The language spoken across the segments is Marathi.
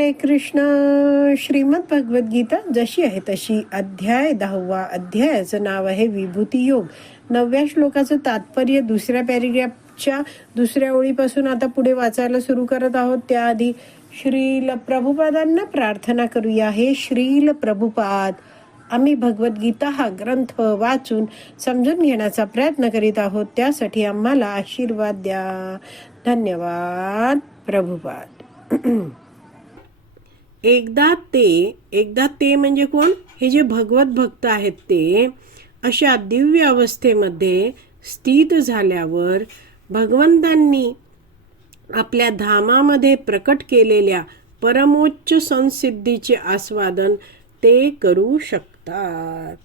हरे कृष्ण. श्रीमद भगवद्गीता जशी आहे तशी अध्याय दहावा अध्यायाचं नाव आहे विभूती योग. नवव्या श्लोकाचं तात्पर्य दुसऱ्या पॅरेग्राफच्या दुसऱ्या ओळीपासून आता पुढे वाचायला सुरू करत आहोत. त्याआधी श्रील प्रभुपादांना प्रार्थना करूया. हे श्रील प्रभुपाद आम्ही भगवद्गीता हा ग्रंथ वाचून समजून घेण्याचा प्रयत्न करीत आहोत. त्यासाठी आम्हाला आशीर्वाद द्या. धन्यवाद प्रभुपाद. एकदा ते एकदा ते म्हणजे कोण? हे जे भगवत भक्त आहेत ते अशा दिव्य अवस्थेमध्ये स्थित झाल्यावर भगवंतांनी आपल्या धामामध्ये प्रकट केलेल्या परमोच्च संसिद्धीचे आस्वादन ते करू शकतात.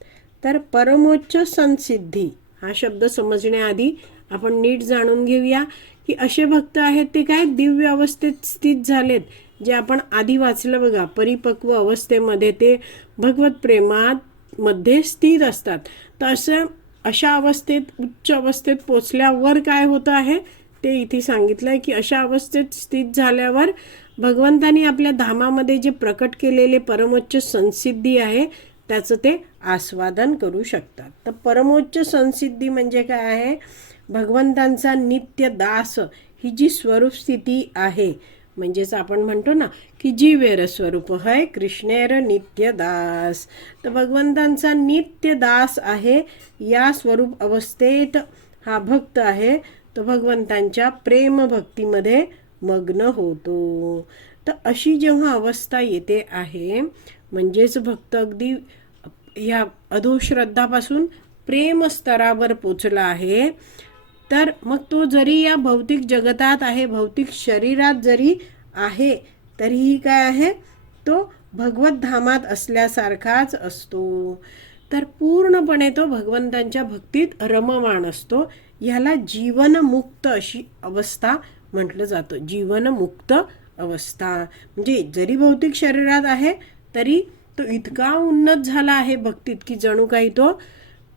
तर परमोच्च संसिद्धी हा शब्द समजण्याआधी आपण नीट जाणून घेऊया की असे भक्त आहेत ते काय? दिव्य अवस्थेत स्थित झालेत. जे आपण आधी वाचलं बघा परिपक्व अवस्थेमध्ये ते भगवत प्रेमात मध्ये स्थित असतात. तर असं अशा अवस्थेत उच्च अवस्थेत पोचल्यावर काय होतं आहे? ते इथे सांगितलं आहे की अशा अवस्थेत स्थित झाल्यावर भगवंतानी आपल्या धामामध्ये जे प्रकट केलेले परमोच्च संसिद्धी आहे त्याचं ते आस्वादन करू शकतात. तर परमोच्च संसिद्धी म्हणजे काय आहे? भगवंतांचा नित्य दास ही जी स्वरूप स्थिती आहे म्हणजेच आपण म्हणतो ना की जीवेर स्वरूप हय कृष्णेर नित्य दास तर भगवंतांचा नित्य दास आहे या स्वरूप अवस्थेत हा भक्त आहे तो भगवंतांच्या प्रेम भक्तीमध्ये मग्न होतो. तर अशी जेव्हा अवस्था येते आहे म्हणजेच भक्त अगदी ह्या अधोश्रद्धापासून प्रेमस्तरावर पोचला आहे तर मग तो जरी या भौतिक जगतात आहे भौतिक शरीरात जरी आहे तरीही काय आहे? तो भगवत धामात असल्यासारखाच असतो. तर पूर्णपणे तो भगवंतांच्या भक्तीत रममाण असतो. ह्याला जीवनमुक्त अशी अवस्था म्हटलं जातं. जीवनमुक्त अवस्था. म्हणजे जरी भौतिक शरीरात आहे तरी तो इतका उन्नत झाला आहे भक्तीत की जणू काही तो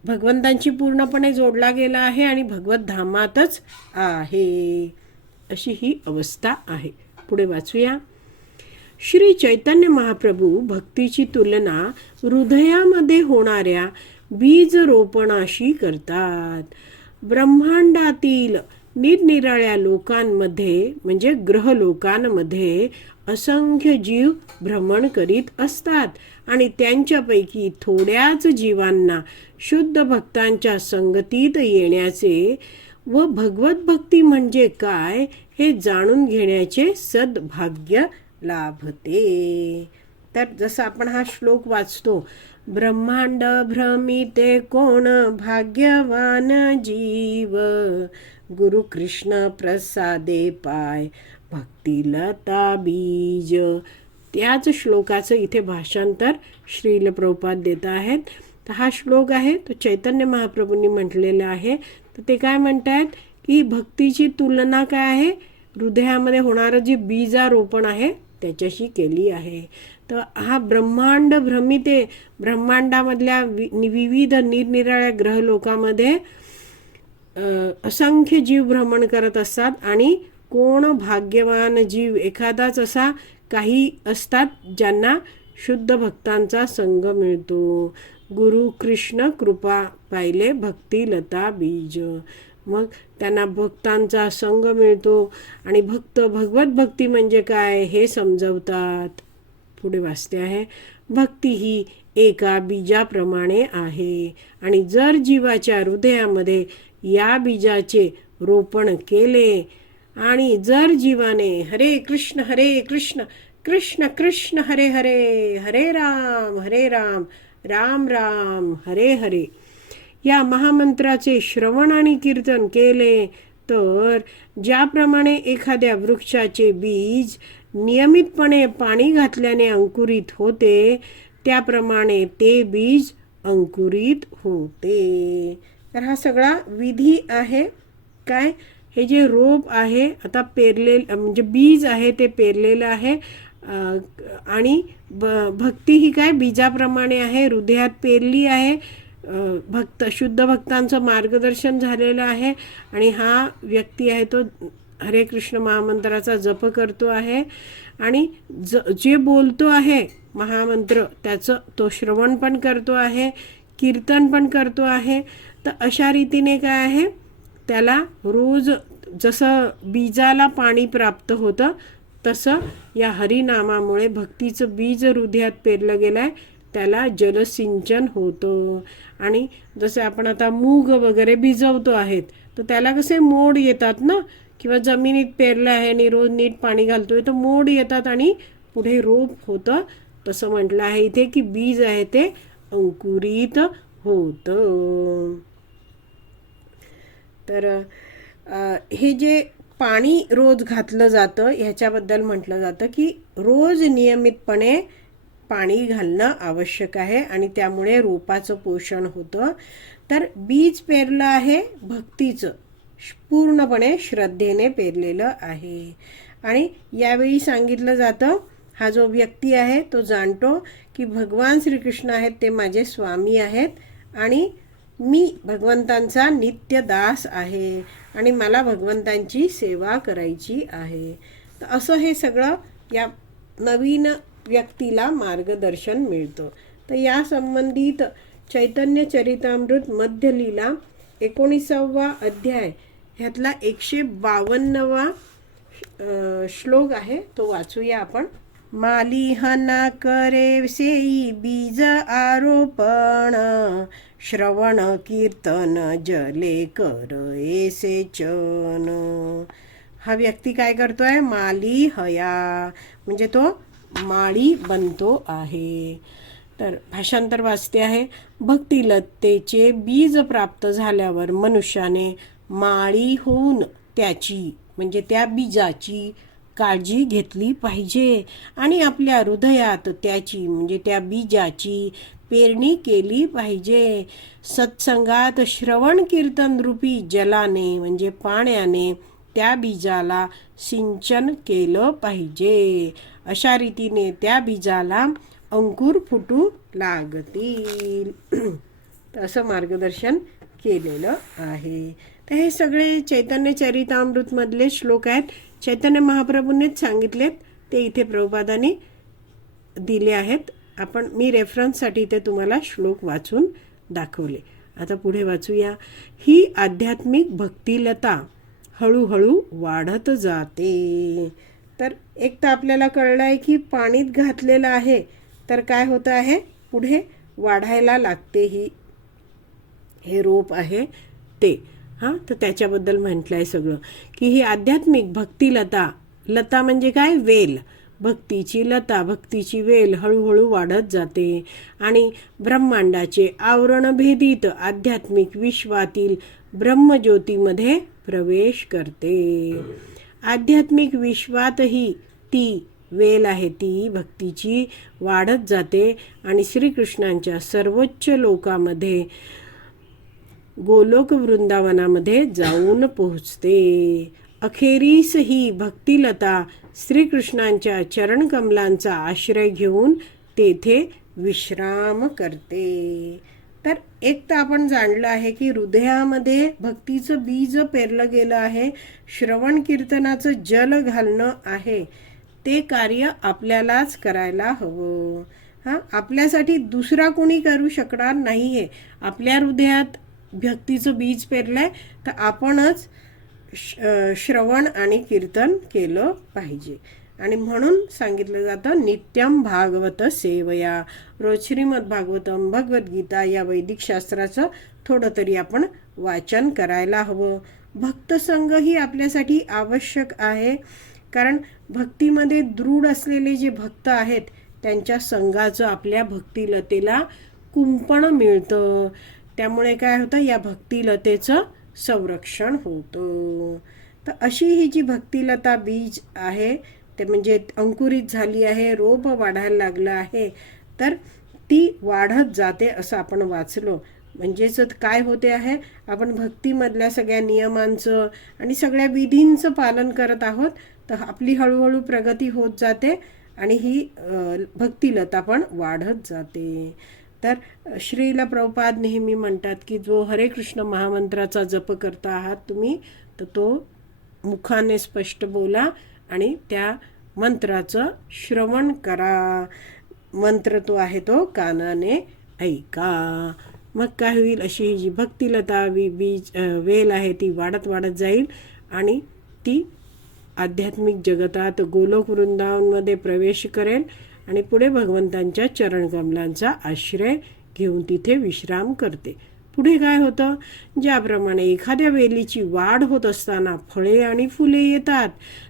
भगवंतांची पूर्णपणे जोडला गेला आहे आणि भगवत धामातच आहे. अशी ही अवस्था आहे. पुढे वाचूया. श्री चैतन्य महाप्रभू भक्तीची तुलना हृदयामध्ये होणाऱ्या बीज रोपणाशी करतात. ब्रह्मांडातील निरनिराळ्या लोकांमध्ये म्हणजे ग्रह लोकांमध्ये असंख्य जीव भ्रमण करीत असतात आणि त्यांच्यापैकी थोड्याच जीवांना शुद्ध भक्तांच्या संगतीत येण्याचे व भगवत भक्ती म्हणजे काय हे जाणून घेण्याचे सद्भाग्य लाभते. तर जसं आपण हा श्लोक वाचतो ब्रह्मांड भ्रमिते कोण भाग्यवान जीव? गुरु कृष्ण प्रसादे पाय भक्तिलता बीज. त्याच श्लोकाचं इथे भाषांतर श्रील प्रभुपाद देत आहेत. तर हा श्लोक आहे तो चैतन्य महाप्रभूंनी म्हटलेला आहे. तर ते काय म्हणतात की भक्तीची तुलना काय आहे? हृदयामध्ये होणारं जे बीजारोपण आहे त्याच्याशी केली आहे. तर हा ब्रह्मांड भ्रमिते ब्रह्मांडामधल्या वि विविध निरनिराळ्या ग्रह लोकामध्ये असंख्य जीव भ्रमण करत असतात आणि कोण भाग्यवान जीव एखादाच असा काही असतात ज्यांना शुद्ध भक्तांचा संग मिळतो. गुरु कृष्ण कृपा पाहिले भक्ती लता बीज. मग त्यांना भक्तांचा संग मिळतो. आणि भक्त भगवत भक्ती म्हणजे काय हे समजवतात. पुढे वाचते आहे. भक्ती ही एका बीजाप्रमाणे आहे. आणि जर जीवाच्या हृदयामध्ये या बीजाचे रोपण केले आणि जर जीवाने हरे कृष्ण हरे कृष्ण कृष्ण कृष्ण हरे हरे हरे राम हरे राम राम राम हरे हरे या महामंत्राचे श्रवण आणि कीर्तन केले तर ज्याप्रमाणे एखाद्या वृक्षाचे बीज नियमितपणे पाणी घातल्याने अंकुरित होते त्याप्रमाणे ते बीज अंकुरित होते. तर हा सगळा विधी आहे. काय? हे जे रोप आहे आता पेरले म्हणजे बीज आहे ते पेरलेलं आहे. आणि ब भक्ती ही काय? बीजाप्रमाणे आहे हृदयात पेरली आहे. भक्त शुद्ध भक्तांचं मार्गदर्शन झालेलं आहे आणि हा व्यक्ती आहे तो हरे कृष्ण महामंत्राचा जप करतो आहे आणि ज जे बोलतो आहे महामंत्र त्याचं तो श्रवण पण करतो आहे कीर्तन पण करतो आहे. तर अशा रीतीने काय आहे त्याला रोज जसं बीजाला पाणी प्राप्त होतं तसं या हरिनामामुळे भक्तीचं बीज हृदयात पेरलं गेलं आहे त्याला जलसिंचन होतं. आणि जसे आपण आता मूग वगैरे भिजवतो आहेत तर त्याला कसे मोड येतात ना? किंवा जमिनीत पेरलं आहे आणि रोज नीट पाणी घालतोय तर मोड येतात आणि पुढे रोप होतं. तसं म्हटलं आहे इथे की बीज आहे ते अंकुरित होतं. तर हे जे पाणी रोज घातलं जातं ह्याच्याबद्दल म्हटलं जातं की रोज नियमितपणे पाणी घालणं आवश्यक आहे आणि त्यामुळे रोपाचं पोषण होतं. तर बीज पेरलं आहे भक्तीचं पूर्णपणे श्रद्धेने पेरलेलं आहे. आणि यावेळी सांगितलं जातं हा जो व्यक्ती आहे तो जाणतो की भगवान श्रीकृष्ण आहेत ते माझे स्वामी आहेत आणि मी भगवंतांचा नित्य दास आहे आणि मला भगवंतांची सेवा करायची आहे. तर असं हे सगळं या नवीन व्यक्तीला मार्गदर्शन मिळतं. तर या संबंधित चैतन्य चरितामृत मध्यलीला एकोणीसावा अध्याय ह्यातला एकशे बावन्नवा श्लोक आहे. तो वाचूया आपण. मालिहना करे सेई बीज आरोपण श्रवण कीर्तन जले कर चन हा व्यक्ती काय करतोय? मालिहया. म्हणजे तो माळी बनतो आहे. तर भाषांतर वाचते आहे. भक्तिलत्तेचे बीज प्राप्त झाल्यावर मनुष्याने माळी होऊन त्याची म्हणजे त्या बीजाची काळजी घेतली पाहिजे आणि आपल्या हृदयात त्याची म्हणजे त्या बीजाची पेरणी केली पाहिजे. सत्संगात श्रवण कीर्तन रूपी जलाने म्हणजे पाण्याने त्या बीजाला सिंचन केलं पाहिजे. अशा रीतीने त्या बीजाला अंकुर फुटू लागतील. असं मार्गदर्शन केलेलं आहे. तर हे सगळे चैतन्य चरितामृतमधले श्लोक आहेत. चैतन्य महाप्रभूंनीच सांगितलेत. ते इथे प्रभुपादाने दिले आहेत. आपण मी रेफरन्ससाठी ते तुम्हाला श्लोक वाचून दाखवले. आता पुढे वाचूया. ही आध्यात्मिक भक्तिलता. हळूहळू वाढत जाते. तर एक तर आपल्याला कळलं आहे की पाणीत घातलेलं आहे तर काय होतं आहे? पुढे वाढायला लागते ही हे रोप आहे ते. हां तर त्याच्याबद्दल म्हटलं आहे सगळं. की ही आध्यात्मिक भक्तिलता लता म्हणजे काय? वेल. भक्तीची लता भक्तीची वेल हळूहळू वाढत जाते. आणि ब्रह्मांडाचे आवरण भेदित आध्यात्मिक विश्वातील ब्रह्मज्योतीमध्ये प्रवेश करते. आध्यात्मिक विश्वातही ती वेल आहे. ती भक्तीची वाढत जाते आणि श्रीकृष्णांच्या सर्वोच्च लोकामध्ये गोलोक वृंदावनामध्ये जाऊन पोहोचते. अखेरीस ही भक्तिलता श्रीकृष्णांच्या चरणकमलांचा आश्रय घेऊन तेथे विश्राम करते. तर एक तर आपण जाणलं आहे की हृदयामध्ये भक्तीचं बीज पेरलं गेलं आहे श्रवण कीर्तनाचं जल घालणं आहे. ते कार्य आपल्यालाच करायला हवं. हां आपल्यासाठी दुसरा कोणी करू शकणार नाही आहे आपल्या हृदयात भक्तीचं बीज पेरलं आहे तर आपणच श- श्रवण आणि कीर्तन केलं पाहिजे. आणि म्हणून सांगितलं जातं नित्यम भागवत सेवया. रोज श्रीमद भागवतम भगवद्गीता या वैदिक शास्त्राचं थोडं तरी आपण वाचन करायला हवं. भक्तसंघ ही आपल्यासाठी आवश्यक आहे कारण भक्तीमध्ये दृढ असलेले जे भक्त आहेत त्यांच्या संघाचं आपल्या भक्तिलतेला कुंपण मिळतं. त्यामुळे काय होतं या भक्तिलतेचं संरक्षण होतं. तर अशी ही जी भक्तिलता बीज आहे ते म्हणजे अंकुरित झाली आहे रोप वाढायला लागलं आहे तर ती वाढत जाते असं आपण वाचलो. म्हणजेच काय होते आहे? आपण भक्तीमधल्या सगळ्या नियमांचं आणि सगळ्या विधींचं पालन करत आहोत तर आपली हळूहळू प्रगती होत जाते आणि ही भक्तिलता पण वाढत जाते. तर श्रीला प्रभुपाद नेहमी म्हणतात की जो हरे कृष्ण महामंत्राचा जप करता आहात तुम्ही तर तो मुखाने स्पष्ट बोला आणि त्या मंत्राचं श्रवण करा. मंत्र तो आहे तो कानाने ऐका. मग काय होईल? अशी जी भक्तिलता बी बीज वेल आहे ती वाढत वाढत जाईल आणि ती आध्यात्मिक जगतात गोलोक वृंदावनमध्ये प्रवेश करेल आणि पुढे भगवंतांच्या चरणकमलांचा आश्रय घेऊन तिथे विश्राम करते. पुढे काय होतं? ज्याप्रमाणे एखाद्या वेलीची वाढ होत असताना फळे आणि फुले येतात.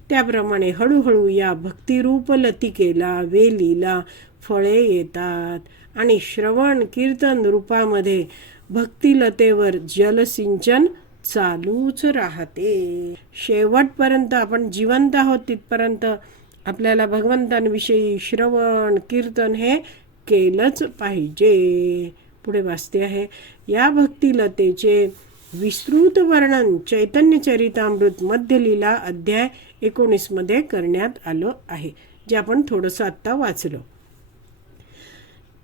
त्याप्रमाणे हळूहळू या भक्तिरूप लतिकेला वेलीला फळे येतात. आणि श्रवण कीर्तन रूपामध्ये भक्तिलतेवर जलसिंचन चालूच राहते. शेवटपर्यंत आपण जिवंत आहोत तिथपर्यंत आपल्याला भगवंतांविषयी श्रवण कीर्तन हे केलंच पाहिजे. पुढे वाचते आहे या भक्तिलतेचे विस्तृत वर्णन चैतन्य चरितामृत मध्यलीला अध्याय एकोणीसमध्ये करण्यात आलं आहे जे आपण थोडंसं आत्ता वाचलं.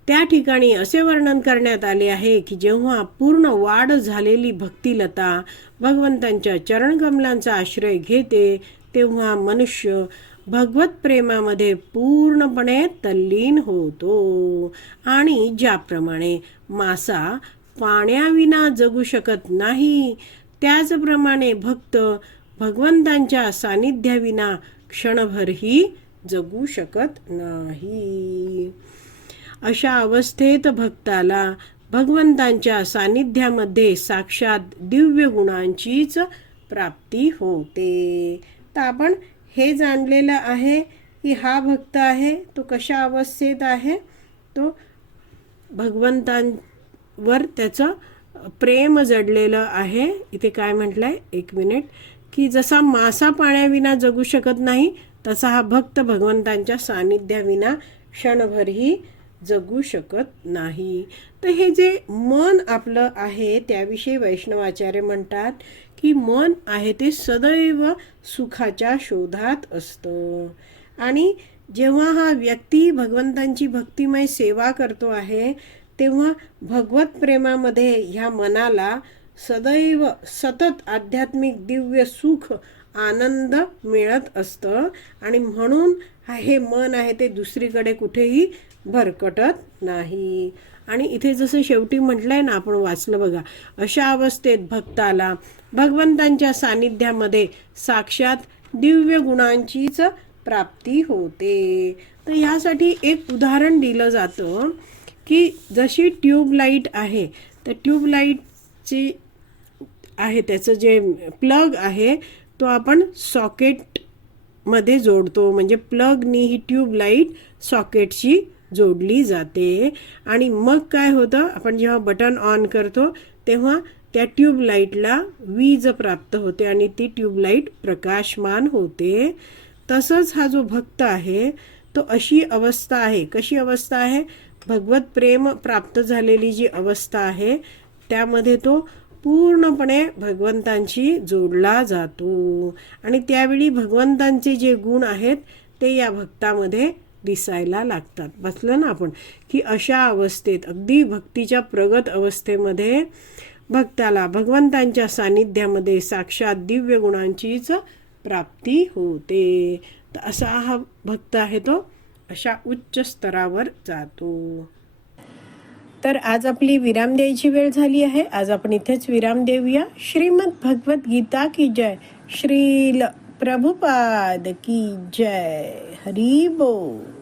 त्या ठिकाणी असे वर्णन करण्यात आले आहे की जेव्हा पूर्ण वाढ झालेली भक्तिलता भगवंतांच्या चरणकमलांचा आश्रय घेते तेव्हा मनुष्य भगवत प्रेमामध्ये पूर्णपणे तल्लीन होतो. आणि ज्याप्रमाणे मासा पाण्याविना जगू शकत नाही. त्याचप्रमाणे भक्त भगवंतांच्या सानिध्याविना क्षणभरही जगू शकत नाही. अशा अवस्थेत भक्ताला भगवंतांच्या सानिध्यामध्ये साक्षात दिव्य गुणांचीच प्राप्ती होते. तर आपण हे जाणलेलं आहे की हा भक्त आहे तो कशा अवस्थेत आहे? तो भगवंतां वर त्याचं प्रेम जडलेलं आहे. इथे काय म्हटलं आहे एक मिनिट. की जसा मासा पाण्याविना जगू शकत नाही तसा हा भक्त भगवंतांच्या सानिध्याविना क्षणभरही जगू शकत नाही. तर हे जे मन आपलं आहे त्याविषयी वैष्णवाचार्य म्हणतात की मन आहे ते सदैव सुखाच्या शोधात असतं. आणि जेव्हा हा व्यक्ती भगवंतांची भक्तिमय सेवा करतो आहे तेव्हा भगवत प्रेमामध्ये ह्या मनाला सदैव सतत आध्यात्मिक दिव्य सुख आनंद मिळत असतं. आणि म्हणून हे मन आहे ते दुसरीकडे कुठेही भरकटत नाही. आणि इथे जसं शेवटी म्हटलंय ना आपण वाचलं बघा अशा अवस्थेत भक्ताला भगवंतांच्या सानिध्यामध्ये साक्षात दिव्य गुणांचीच प्राप्ती होते. तर ह्यासाठी एक उदाहरण दिलं जातं. की जशी ट्यूबलाईट आहे तर ट्यूबलाईटची आहे त्याचं जे प्लग आहे तो आपण सॉकेटमध्ये जोडतो. म्हणजे प्लगनी ही ट्यूबलाईट सॉकेटशी जोडली जाते. आणि मग काय होतं आपण जेव्हा बटन ऑन करतो तेव्हा त्या ट्यूबलाईटला वीज प्राप्त होते आणि ती ट्यूबलाईट प्रकाशमान होते. तसंच हा जो भक्त आहे तो अशी अवस्था आहे. कशी अवस्था आहे? भगवत प्रेम प्राप्त झालेली जी अवस्था आहे त्यामध्ये तो पूर्णपणे भगवंतांशी जोडला जातो. आणि त्यावेळी भगवंतांचे जे गुण आहेत ते या भक्तामध्ये दिसायला लागतात. बसलं ना आपण? की अशा अवस्थेत अगदी भक्तीच्या प्रगत अवस्थेमध्ये भक्ताला भगवंतांच्या सानिध्यामध्ये साक्षात दिव्य गुणांचीच प्राप्ती होते. तर असा हा भक्त आहे तो. अशा उच्च स्तरावर जातो. तर आज आपली विराम द्यायची वेळ झाली आहे. आज आपण इथेच विराम देऊया. श्रीमद भगवत गीता की जय? श्रील प्रभुपाद की जय? हरी बोल.